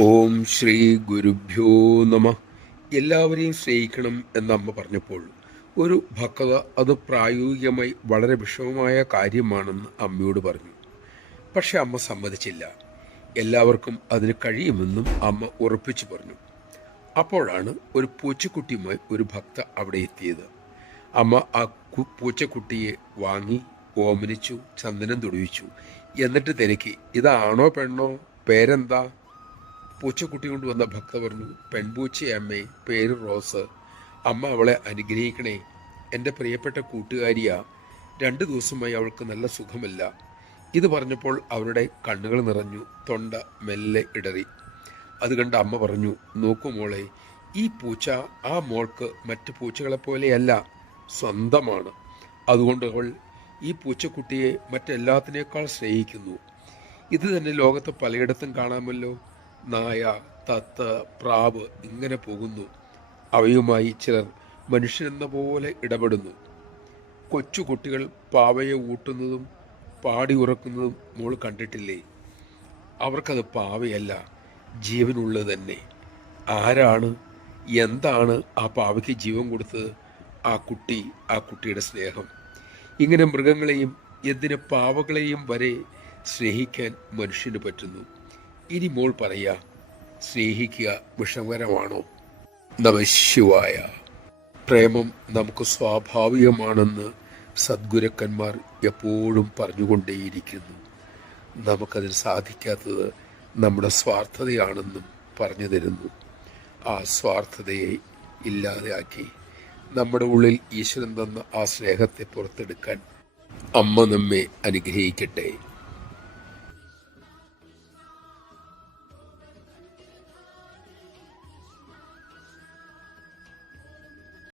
ഓം ശ്രീ ഗുരുഭ്യോ നമ. എല്ലാവരെയും സ്നേഹിക്കണം എന്ന് അമ്മ പറഞ്ഞപ്പോൾ ഒരു ഭക്തത അത് പ്രായോഗികമായി വളരെ വിഷമമായ കാര്യമാണെന്ന് അമ്മയോട് പറഞ്ഞു. പക്ഷെ അമ്മ സമ്മതിച്ചില്ല. എല്ലാവർക്കും അതിന് കഴിയുമെന്നും അമ്മ ഉറപ്പിച്ചു പറഞ്ഞു. അപ്പോഴാണ് ഒരു പൂച്ചക്കുട്ടിയുമായി ഒരു ഭക്ത അവിടെ എത്തിയത്. അമ്മ ആ പൂച്ചക്കുട്ടിയെ വാങ്ങി ഓമനിച്ചു, ചന്ദനം തൊടുവിച്ചു. എന്നിട്ട് തിരക്കി, ഇതാണോ പെണ്ണോ, പേരെന്താ? പൂച്ചക്കുട്ടി കൊണ്ടുവന്ന ഭക്ത പറഞ്ഞു, പെൺപൂച്ചയമ്മേ, പേര് റോസ്. അമ്മ അവളെ അനുഗ്രഹിക്കണേ. എൻ്റെ പ്രിയപ്പെട്ട കൂട്ടുകാരിയാ. 2 ദിവസമായി അവൾക്ക് നല്ല സുഖമില്ല. ഇത് പറഞ്ഞപ്പോൾ അവരുടെ കണ്ണുകൾ നിറഞ്ഞു, തൊണ്ട മെല്ലെ ഇടറി. അത് കണ്ട് അമ്മ പറഞ്ഞു, നോക്കൂ മോളെ, ഈ പൂച്ച ആ മോൾക്ക് മറ്റു പൂച്ചകളെപ്പോലെയല്ല, സ്വന്തമാണ്. അതുകൊണ്ട് അവൾ ഈ പൂച്ചക്കുട്ടിയെ മറ്റെല്ലാത്തിനേക്കാൾ സ്നേഹിക്കുന്നു. ഇത് തന്നെ ലോകത്ത് പലയിടത്തും കാണാമല്ലോ. നായ, തത്ത, പ്രാവ് ഇങ്ങനെ പോകുന്നു. അവയുമായി ചിലർ മനുഷ്യനെന്ന പോലെ ഇടപെടുന്നു. കൊച്ചു കുട്ടികൾ പാവയെ ഊട്ടുന്നതും പാടി ഉറക്കുന്നതും മോൾ കണ്ടിട്ടില്ലേ? അവർക്കത് പാവയല്ല, ജീവനുള്ളത് തന്നെ. ആരാണ്, എന്താണ് ആ പാവയ്ക്ക് ജീവൻ കൊടുത്തത്? ആ കുട്ടി, ആ കുട്ടിയുടെ സ്നേഹം. ഇങ്ങനെ മൃഗങ്ങളെയും എന്തിന് പാവകളെയും വരെ സ്നേഹിക്കാൻ മനുഷ്യന് പറ്റുന്നു. ഇനി മോൾ പറയാ, സ്നേഹിക്കുക വിഷമകരമാണോ? നമഃശിവായ. പ്രേമം നമുക്ക് സ്വാഭാവികമാണെന്ന് സദ്ഗുരുക്കന്മാർ എപ്പോഴും പറഞ്ഞുകൊണ്ടേയിരിക്കുന്നു. നമുക്കതിന് സാധിക്കാത്തത് നമ്മുടെ സ്വാർത്ഥതയാണെന്നും പറഞ്ഞു തരുന്നു. ആ സ്വാർത്ഥതയെ ഇല്ലാതെയാക്കി നമ്മുടെ ഉള്ളിൽ ഈശ്വരൻ തന്ന ആ സ്നേഹത്തെ പുറത്തെടുക്കാൻ അമ്മ നമ്മെ അനുഗ്രഹിക്കട്ടെ.